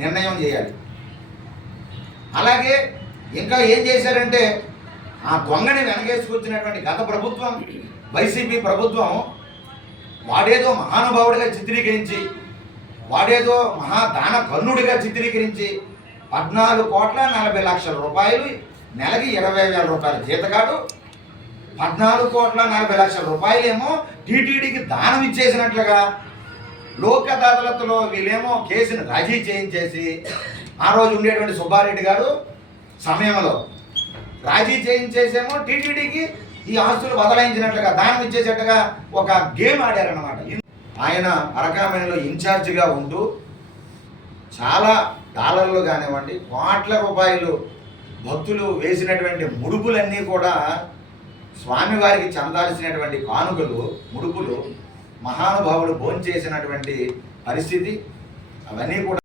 నిర్ణయం చేయాలి. అలాగే ఇంకా ఏం చేశారంటే ఆ దొంగని వెనకేసుకొచ్చినటువంటి గత ప్రభుత్వం వైసీపీ ప్రభుత్వం వాడేదో మహానుభావుడిగా చిత్రీకరించి, వాడేదో మహాదాన కర్ణుడిగా చిత్రీకరించి 14,40,00,000 రూపాయలు, నెలకి 20,000 రూపాయల జీతగాడు 14,40,00,000 రూపాయలేమో టీటీడీకి దానం ఇచ్చేసినట్లుగా లోక్ అదాలత్లో వీళ్ళేమో కేసును రాజీ చేయించేసి, ఆ రోజు ఉండేటువంటి సుబ్బారెడ్డి గారు సమయంలో రాజీ చేయించేసేమో టీటీడీకి ఈ ఆస్తులు బదలాయించినట్లుగా దానం ఇచ్చేసేట్టుగా ఒక గేమ్ ఆడారన్నమాట. ఆయన అరకామణిలో ఇన్ఛార్జిగా ఉంటూ చాలా డాలర్లు కానివ్వండి, కోట్ల రూపాయలు భక్తులు వేసినటువంటి ముడుపులన్నీ కూడా స్వామివారికి చెందాల్సినటువంటి కానుకలు, ముడుపులు మహానుభావులు భోంచేసినటువంటి పరిస్థితి అవన్నీ కూడా